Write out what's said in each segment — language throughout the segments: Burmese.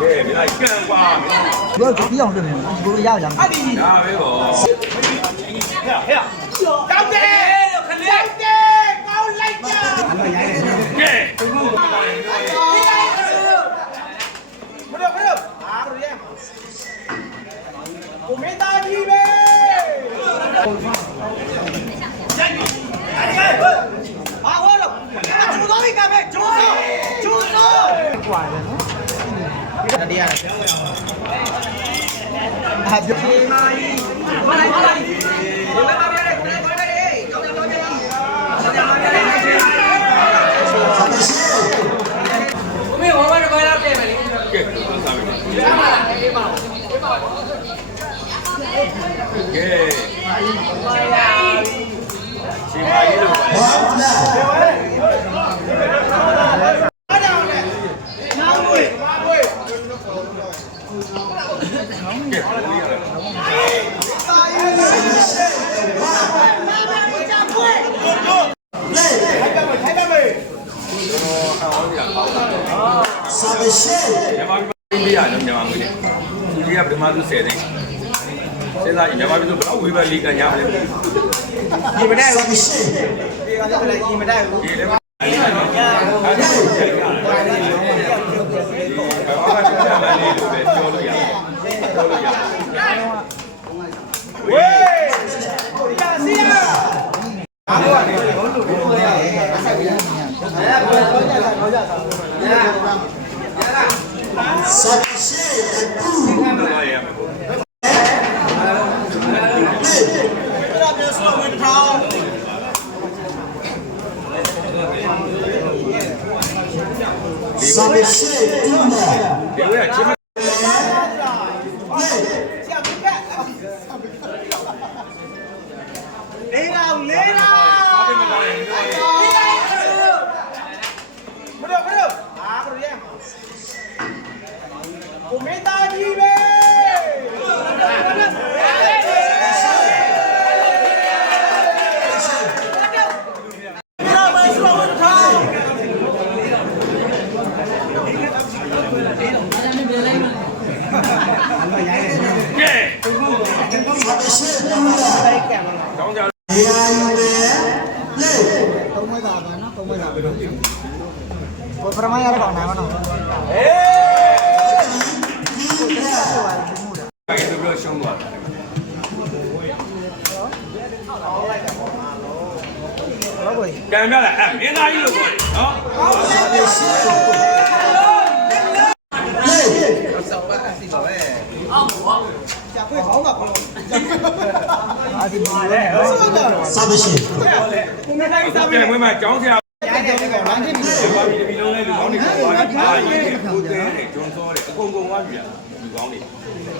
ကဲဒီလိုက်ကန်ကွာပြောကြည့်အောင်လုပ်နေဘိုးရရအောင်ဒါပဲပေါ့ဟဲ့တောက်တယ်ခလေးတယ်ကောင်းလိုက်ကြကဲမလို့အားရကိုမေတာကြီးပဲအာဟောတော့ကျူတော်ကြီးကပဲကျူတော်ကွာတယ်နော်တရားရတယ်အာပြောမာကြီးဘာလိုက်ဘာလိုက်ဒီမှာပြရတယ်ကိုလည်းပါတယ်ကြောင်ကြောင်ကြောင်ကြောင်ကိုမေဘာမှတော့ဘာလာပြမယ်လေကဲစားမယ်အေးပါကဲရှင်ပါရေးလို့စာပေရှေ့မြန်မာပြည်ပြရတယ်မြန်မာပြည်ဒီကပထမသူ10သိန်းစဉ်းစားကြည့်မြန်မာပြည်ဆိုဘယ်တော့ဝေးပဲလီကန်ရမလဲဒီမတဲ့စာပေရှေ့ဒီကလည်းဒီမတဲ့ဘူးဒီလည်းအဲ့ဒါတော့အဲ့ဒါကိုကြည့်ရတယ်ဘာမှမပြောနိုင်ဘူးပဲပြောလို့ရတယ်ပြောလို့ရတယ်ဝေးစီယာအားလုံးကနေဘုံလူဘုံရအဆက်ပြန်စာပေရှေ့တူတော့ရမယ်စာပေရှေ့တူမဒီလိုရချင်းကိုမေတာကြီးပဲစာပေရှေ့တူမကောင်းကြနေရာယူပဲလေသုံးမတာပါနော်သုံးမတာပဲဘယ်ပရမရတော့နိုင်မနော်ဟေးဘာကြီးတို့ရှုံးသွားတယ်ဟုတ်ပါ့ကံပြလာအဲ့မင်းသားကြီးလို့ပြောတယ်နော်စာပေရှေ့လေဆောက်ပါအစီပါပဲအော်ဘောကျဖွေးခေါင်းပါခေါင်းအာဒီပါလေစာပေရှေ့ကိုမေတာကြီးစားပြန်ဝင်မှာကျောင်းဆရာရတယ်ဒီကောင်လမ်းချင်းပြီးပါပြီတပီလုံးလေးလူကောင်းတွေပေါ်သွားတယ်အားကြီးတယ်ကိုတဲတယ်ဂျွန်စောတယ်အကုန်ကုန်သွားပြီလူကောင်းတွေ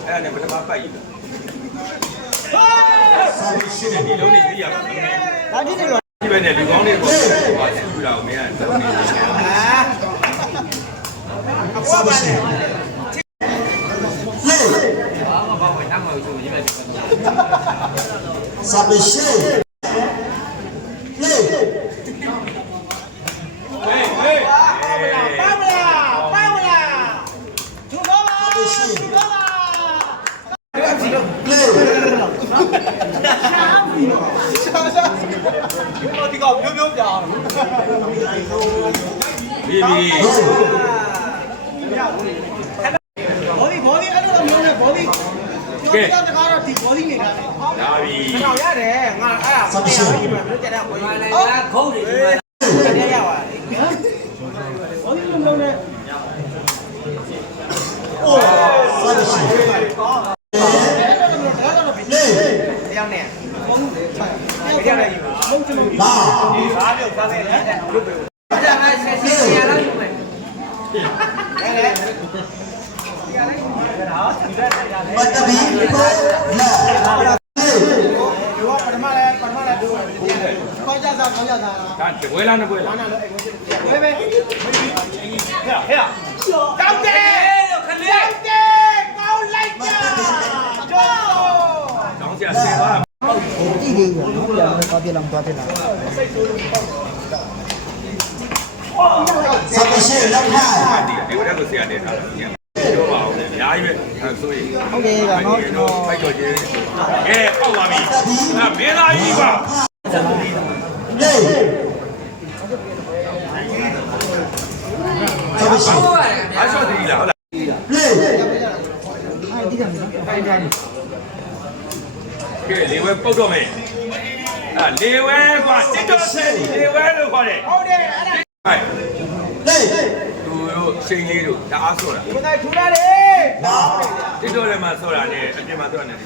အဲ့ဒါနဲ့ပထမပတ်ယူတယ်စာပေရှေ့ဒီလုံးတွေကြည့်ရပါမယ်ဒါဒီလိုဒီပဲနဲ့လူကောင်းတွေပေါ်ပါဆူတာကိုမင်းကသက်နေတယ်စာပေရှေ့လေစာပေရှေ့လေဒီကောင်မျိုးမျိုးပြားပြီဘောဒီအဲ့လိုမျိုးနဲ့ဘောဒီပြောတကားတော့ဒီဘောဒီနေတာလေဒါပြီတော့ရတယ်ငါအဲ့ဒါဆက်ပြီးတော့ပြောကြတဲ့ဘယ်လိုခုံးနေဒီမှာရရပါဘောဒီလုံးလုံးနဲ့အိုးစာပေရှေ့လေတရားနဲ့ဘုံတရားနဲ့လုံးချလို့လာဘာပြောသားနဲ့ရုပ်ပဲအဲ့ဒါကဆက်စီရလာယူမယ်အဲ့လေပတ်တပီပေါ်လာဒီကပထမလဲဒူခေါင်းကြစားခေါင်းကြစားဒါတပွဲလားနှစ်ပွဲလားဘယ်ပဲဟဲ့တောက်တယ်ခလေးတယ်ကောင်းလိုက်ကြကျော်ကောင်းဆရာဆယ်ပါကြည့်သေးတယ်နော်ပြန်တော့ပြလောက်သွားတယ်လားစာပေရှေ့လက်ထားဒီဝရက်ကိုဆရာတင်ထားတယ် ပြောပါအောင်လေအများကြီးပဲဆိုရင် ဟုတ်တယ်ကနော်ကျွန်တော် ဖိုက်တော်ချင်းပေါက်ပါပြီအဲမင်းသားကြီးပါ Play. Submission. အားရှော့တည်လားဟုတ်လား Play. အဲ့ဒီကနေ့ဖိုင်တိုင်း ကဲလေဝဲပုတ်တော့မယ်အဲလေဝဲကစစ်တော်ဆယ်လေဝဲလို့ခေါ်တယ် ဟုတ်တယ်အဲ့ဒါ ဟဲ့ Play. သူတို့ရှိန်လေးတို့တအားဆော့တာ ဒီကထူတာလေ စစ်တော်ထဲမှာဆော့တာနဲ့အပြင်မှာဆော့တာနဲ့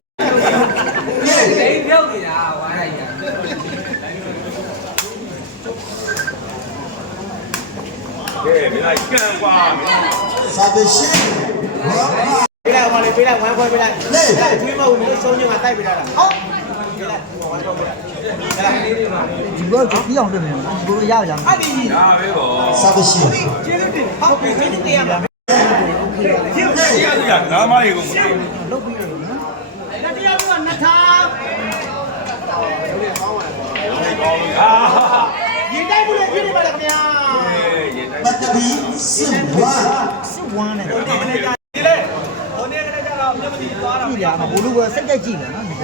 Play. အိမ်ပြုတ်နေတာဝါလိုက်တာ ကဲမင်းသားကန်ကွာ Submission. ပေးလိုက်ပါလေပေးလိုက်ဝမ်းခွဲပေးလိုက်အဲ့ထွေးမဟုတ်ဘူးဆုံးညမှာတိုက်ပေးတာဟုတ်ပေးလိုက်ဝမ်းခွဲပေးလိုက်ဒီဘောကြီးအောင်လုပ်နေတယ်ဒီဘောရရမှာအဲ့ဒီ ဒါပဲပေါ့ Submission. ကျေးဇူးတင်ဟုတ်ပြီကျေးဇူးတင်ရမှာ ဒီရကငါးမရေကိုမသိဘူး လုပ်ပြီးတော့နော်လက်တရားကနှစ်ထား အာ ရင်တိုက်မှုလည်းပြည့်နေပါလားခင်ဗျာ ရေတိုင်း Matabi Simwan. စစ်ဝမ်းနဲ့ဟုတ်တယ်ဒီလေဟိုနေ့ကတည်းကတော့မြတ်မတိသွားတာကြည့်ရမှာဘလူကစက်ကြက်ကြည့်တယ်နော်ဒီက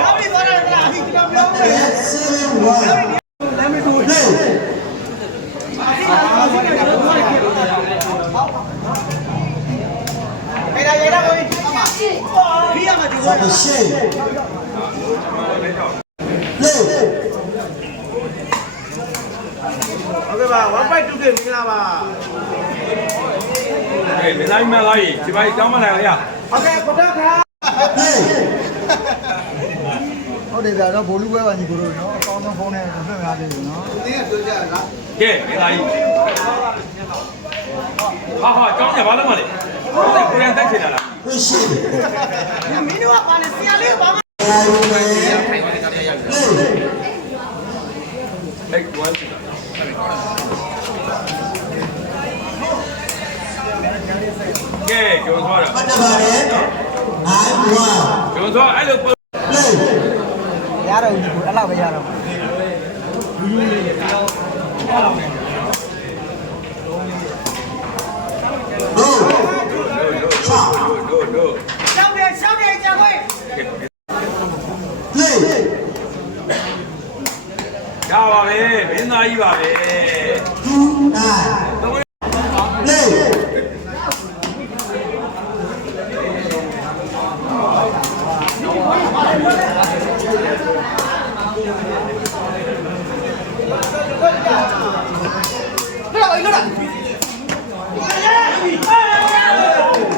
ရပြီသွားတယ်လားဒီကြောင်ပြောတယ် Simwan. လမ်းမတူ Play. အဲ့ဒါရတာကိုပြီးရမှာဒီဘော Submission. Play. ဟုတ်ကဲ့ပါ1.2ကမင်္ဂလာပါ ကဲမင်းသားမလာကြီးဒီပိုင်းတောင်းမလိုက်ရ ဟုတ်ကဲ့ကိုတော့ခါ Play. ဟုတ်တယ်ဗျာတော့ဘိုလူပွဲပါညီကိုတို့နော်အကောင်းဆုံးဖုန်းနဲ့ဖွင့်ထားသေးတယ်နော်သူကပြောကြလား ကဲမင်းသားကြီးဟာကျောင်းရဘာလို့မလဲဟုတ်တယ်ကိုရန်တက်ချင်တာလား Pushing. မင်းတို့ကပါလေဆရာလေးဘာမှ Play. လိုက်ဝမ်းစီတာကဲကျော်သွားတာ Matabare. I'm ကျော်သွားအဲ့လို Play. ရတော့ညီကိုအဲ့လောက်ပဲရတော့ Go. တို့ ရှောင်းတယ်ကြာခွေး Play. ရပါပဲမင်းသားကြီးပါပဲ 2-9. Play.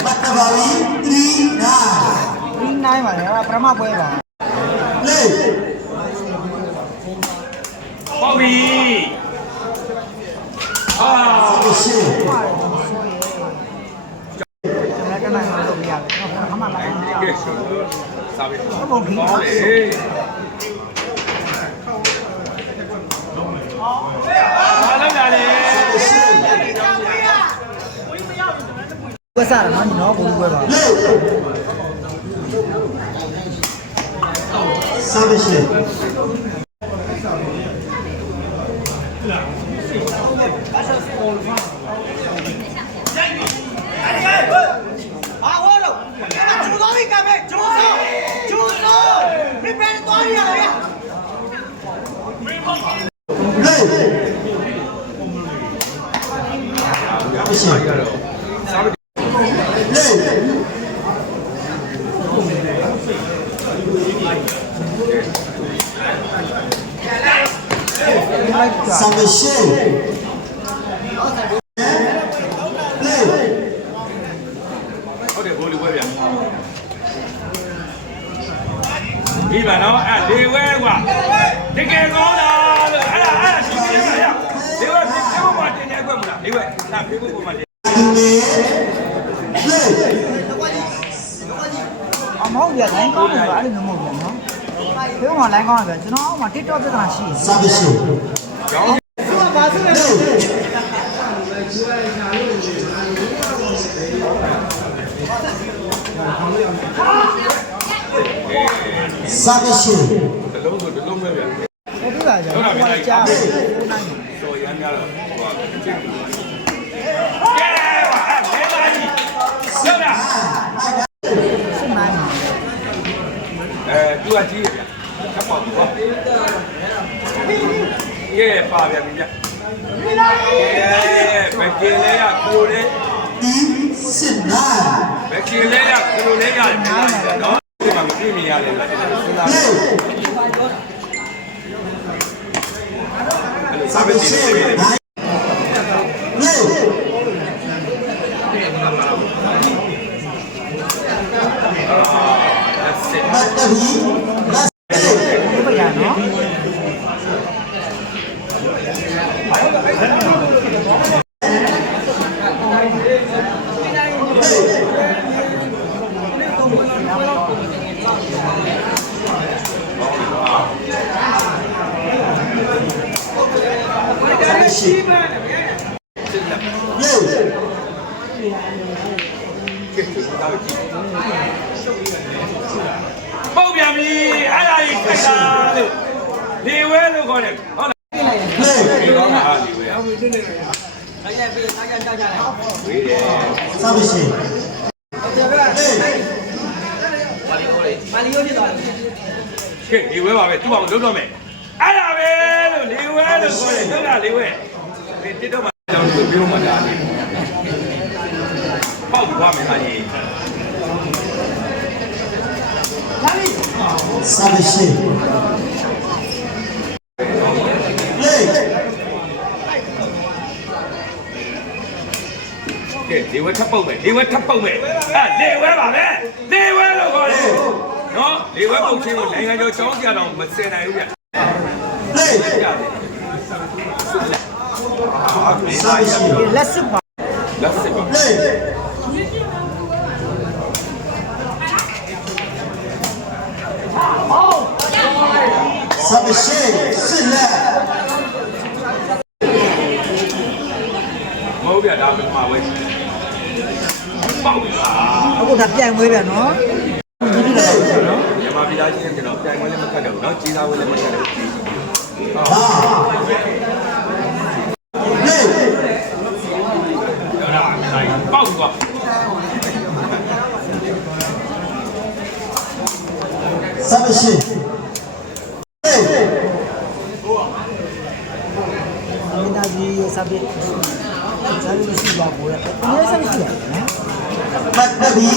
Matabari 3-9. ဒီနိုင်ပါလေပရမပွဲပါ Play. ပေါ့ပြီအာ Submission. ကျွန်တော်ကနိုင်မှာလုပ်ပြရတယ်ကျွန်တော်အမှလိုက်ကြည့် ကဲဆိုစားပြီ ဟုတ်ပါဘူး ဟောလေ အားလုံးလာလေ ဝက်စားတယ်နော်ဘိုလူပွဲပါ Play. Submission. 啊，我了，那主动的干呗，主动，你别多厉害呀！ Play. Submission. ရတော့စားပြီ Play. Submission. Play. ဟုတ်တယ်ဘိုးလူပွဲဗျဒီမှာနော်အဲ့လေဝဲကွာတကယ်ကောင်းတာလို့အဲ့ဒါရှိနေရလေဝဲဖေးဖို့မှတင်နေကွက်မလားလေဝဲဒါဖေးဖို့မှတင် Play. အမဟုတ်ပြလိုင်းကောင်းတယ်အဲ့လိုမျိုးမဟုတ်ဘူးနော်။ဘယ်မှာလိုင်းကောင်းလဲကျွန်တော်အောက်မှာ TikTok ပြဿနာရှိတယ် Submission. ကျောင်း ။သူကဘာဆိုလဲ Play. Submission. တလုံးဆိုတလုံးပဲဗျ ။ဘယ်လိုလဲကျွန်တော်ကြားတယ်။နိုင်တယ် ဆိုရမ်းများတော့ဟိုကချစ်ကဲပါအဲ့မဲသားကြီး ကကြီးရဗျာချက်ပေါက်ပါကဲပါဗျာမြင်ဗျာဘယ်ကျင်လဲရကိုလေ ဒီစစ်နား ဘယ်ကျင်လဲရကိုလေရတယ်နော်ဒီမှာမပြည့်မြင်ရတယ်လားစဉ်းစား လေ စာပေစီနေတယ် လေ That's it. မတ်တဘီမတ်လေ ဒီပရနော် ရှိလေ ပုတ်ပြန်ပြီအဲ့ဒါကြီးခိုက်တာလို့ဒီဝဲလို့ခေါ်တယ်ဟုတ်လား လေ ဒီကောင်းတာဒီဝဲဝေးတယ် စာမရှိလေ ကဲဒီဝဲပါပဲသူ့အောင်လုပ်တော့မယ်အဲ့ဒါပဲလို့ဒီဝဲလို့ခေါ်တယ်လုပ်တာဒီဝဲဒီတစ်တော့မှကြောင်းလို့ပြောမှတာလေပေါက်သွားမယ်ဟာကြီး စာမရှိလေ ကဲဒီဝဲထပ်ပုတ်မယ်ဒီဝဲထပ်ပုတ်မယ်အဲ့ဒီဝဲပါပဲဒီဝဲလို့ခေါ်တယ်နော်ဒီဝဲပုတ်ချင်းကိုနိုင်ငံကျော်ကျောင်းကြတော့မစင်နိုင်ဘူးဗျ လေ စာရှိ လက်စစ်ပါ လက်စစ်ပါ လေစာမရှိစစ်လက် မဟုတ်ဗျာဒါမှမဟုတ်ပေါက်ပြီလား အခုဒါပြန်ဝဲပြန်နော် မြန်မာပြည်သားချင်းကျွန်တော်ပြိုင်ပွဲလည်းမခတ်တော့ဘူးเนาะကြီးသားပွဲလည်းမခတ်တော့ဘူး ဟာလေ ဟုတ်လားပေါက်သွား စာမရှိလေ မင်းသားကြီးရဲ့စာပေစာပေမရှိပါဘူးလေအများဆုံးရှိတယ်နော် မတ်တဘီ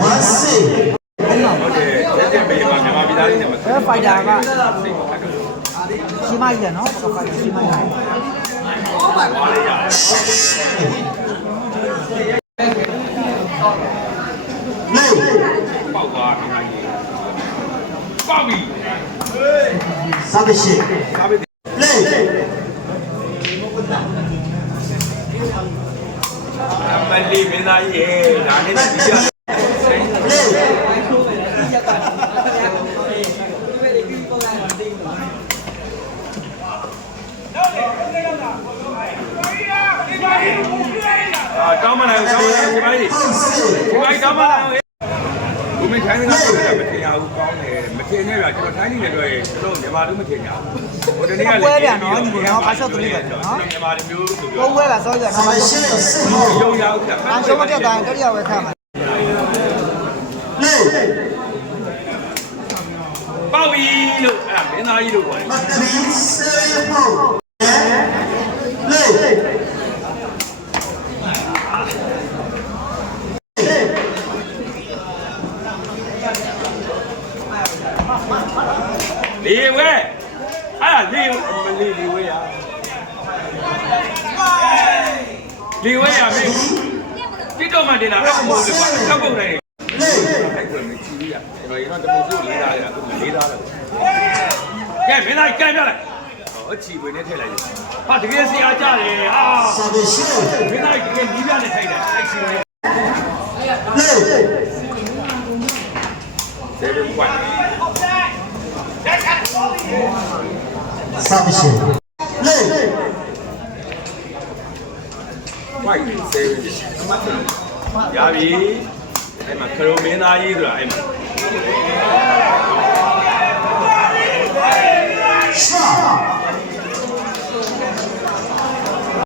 ဝါစီ အဲ့မှာ ဟုတ်တယ်တဲ့ဘေးမှာမြန်မာပြည်သားချင်းနဲ့မခတ် ဘယ်ဖိုက်တာက စိတ်မခတ်တော့ဘူး ရှိမကြီးတယ်နော်ဘယ်ဖိုက်တာရှိမကြီး ပါလေရတယ် လေ ပေါက်သွားမြန်မာပြည်ပေါက်ပြီ စာမရှိ ဒါပဲ လေ အမလီမင်းသားကြီးဒါနဲ့ပြီးကြ လေ တောင်းမနိုင်ဘူးတောင်းမနိုင်ဘူးဒီပိုင်းဒီပိုင်းတောင်းမနိုင်ဘူးကိုမင်းထိုင်းနေတာမထင်ရဘူးကောင်းတယ်မထင်နဲ့ဗျာကျွန်တော်ထိုင်းနေတယ်ပြောရင်ကျွန်တော်မြန်မာတို့မထင်ကြဘူးဟိုတနေ့ကလည်းမြန်မာလိုမျိုးဆိုပြီး ဘုံဝဲလာစောကြ စာ နော် မရှိစစ်ဟော ရုံရအောင်ဗျာ အရှုံးမတက်တာတတိယဝဲခါမှာ လေ ပေါက်ပြီလို့အဲ့မင်းသားကြီးလို့ခေါ်တယ် မတ်တဘီစေဖို့လေ လေဝဲအဲ့လေမလေးလေဝဲရလေဝဲရမင်းတိတော့မှတင်တာအဲ့မဟုတ်ဘူးကွာတောက်ပုတ်နေ လေ အဲ့ကွယ်မချီရကျွန်တော်ရင်တော့တပုတ်စုလေးသားရအခုလေးသားတယ်ကဲမင်းသားကြီးကန်ပြလိုက်ဟောချီပွေနဲ့ထည့်လိုက်ဟာတကယ်ဆရာကြတယ်ဟာ စာမရှိ မင်းသားကြီးတကယ်နီးပြနဲ့ထိုက်တယ်အဲ့ချီပွေ လေ 7 point စာမရှိလေ white 7အမှတ်ရပြီအဲ့မှာခရိုမင်းသားကြီးဆိုတာအဲ့မှာ ရှာ